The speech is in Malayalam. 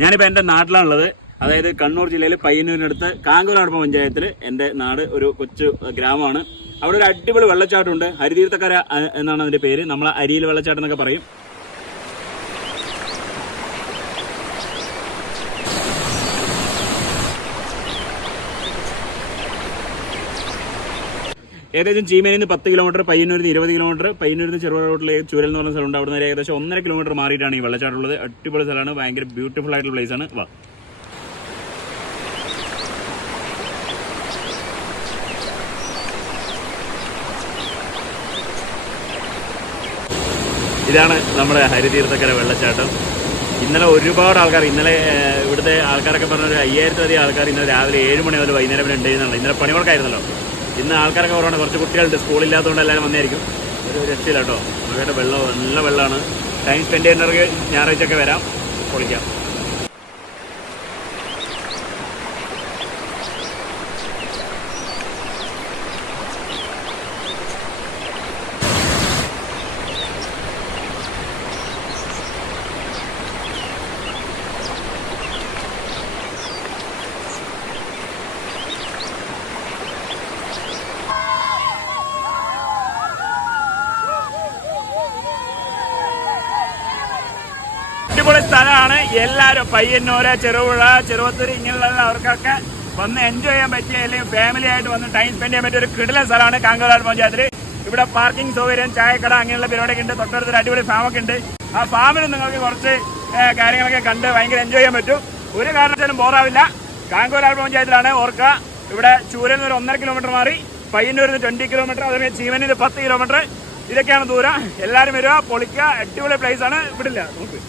ഞാനിപ്പോൾ എൻ്റെ നാട്ടിലാണുള്ളത്. അതായത് കണ്ണൂർ ജില്ലയിൽ പയ്യന്നൂരിനടുത്ത് കാങ്കോലാടുപ്പ പഞ്ചായത്തിൽ എൻ്റെ നാട് ഒരു കൊച്ചു ഗ്രാമമാണ്. അവിടെ ഒരു അടിപൊളി വെള്ളച്ചാട്ടമുണ്ട്. ഹരിതീർത്ഥക്കര എന്നാണ് അതിൻ്റെ പേര്. നമ്മൾ അരിയിൽ വെള്ളച്ചാട്ടം എന്നൊക്കെ പറയും. ഏകദേശം ചീമേനിൽ നിന്ന് 10 കിലോമീറ്റർ, പയ്യന്നൂരിൽ നിന്ന് 20 കിലോമീറ്റർ, പയ്യന്നൂരിൽ നിന്ന് ചെറുപുഴ റോഡിലെ ചൂരൽ എന്ന് പറഞ്ഞ സ്ഥലമുണ്ട്. അവിടെ നിന്ന് ഏകദേശം 1.5 കിലോമീറ്റർ മാറിയിട്ടാണ് ഈ വെള്ളച്ചാട്ടം ഉള്ളത്. അടിപൊളി സ്ഥലമാണ്, ഭയങ്കര ബ്യൂട്ടിഫുൾ ആയിട്ടുള്ള പ്ലേസ് ആണ്. വാ, ഇതാണ് നമ്മുടെ ഹരിതീർത്ഥക്കര വെള്ളച്ചാട്ടം. ഇന്നലെ ഒരുപാട് ആൾക്കാർ, ഇന്നലെ ഇവിടുത്തെ ആൾക്കാരൊക്കെ പറഞ്ഞ ഒരു 5000-ലധികം ആൾക്കാർ ഇന്നലെ രാവിലെ 7 മണി മുതൽ വൈകുന്നേരം വരെ ഉണ്ടായിരുന്നുള്ളൂ. ഇന്നലെ പണിമുടക്കായിരുന്നല്ലോ. ഇന്ന് ആൾക്കാരൊക്കെ കുറവാണ്, കുറച്ച് കുട്ടികളുണ്ട്, സ്കൂളില്ലാത്തതുകൊണ്ട് എല്ലാവരും വന്നായിരിക്കും. ഒരു രക്ഷയില്ല കേട്ടോ. അവരുടെ വെള്ളം നല്ല വെള്ളമാണ്. ടൈം സ്പെൻഡ് ചെയ്യുന്നവർക്ക് ഞായറാഴ്ചയൊക്കെ വരാം, പൊളിക്കാം. അടിപൊളി സ്ഥലമാണ്. എല്ലാവരും പയ്യന്നൂര്, ചെറുപുഴ, ചെറുവത്തൂർ ഇങ്ങനെയുള്ള അവർക്കൊക്കെ വന്ന് എൻജോയ് ചെയ്യാൻ പറ്റിയ, അല്ലെങ്കിൽ ഫാമിലി ആയിട്ട് വന്ന് ടൈം സ്പെൻഡ് ചെയ്യാൻ പറ്റിയ ഒരു കിടിലൻ സ്ഥലമാണ് കാങ്കോലാട് പഞ്ചായത്തിൽ. ഇവിടെ പാർക്കിംഗ് സൗകര്യം, ചായക്കട അങ്ങനെയുള്ള പരിപാടിയൊക്കെ ഉണ്ട്. തൊട്ടടുത്തൊരു അടിപൊളി ഫാമൊക്കെ ഉണ്ട്. ആ ഫാമിൽ നിങ്ങൾക്ക് കുറച്ച് കാര്യങ്ങളൊക്കെ കണ്ട് ഭയങ്കര എൻജോയ് ചെയ്യാൻ പറ്റും. ഒരു കാരണവശാലും ബോറാവില്ല. കാങ്കോലാട് പഞ്ചായത്തിലാണ്. ഓർക്കുക, ഇവിടെ ചൂരൽ നിന്ന് 1.5 കിലോമീറ്റർ മാറി, പയ്യന്നൂരിൽ നിന്ന് 20 കിലോമീറ്റർ, അതുപോലെ ചീമനിൽ 10 കിലോമീറ്റർ. ഇതൊക്കെയാണ് ദൂരം. എല്ലാവരും വരിക, പൊളിക്കുക. അടിപൊളി പ്ലേസ് ആണ്. വിടില്ല നോക്ക്.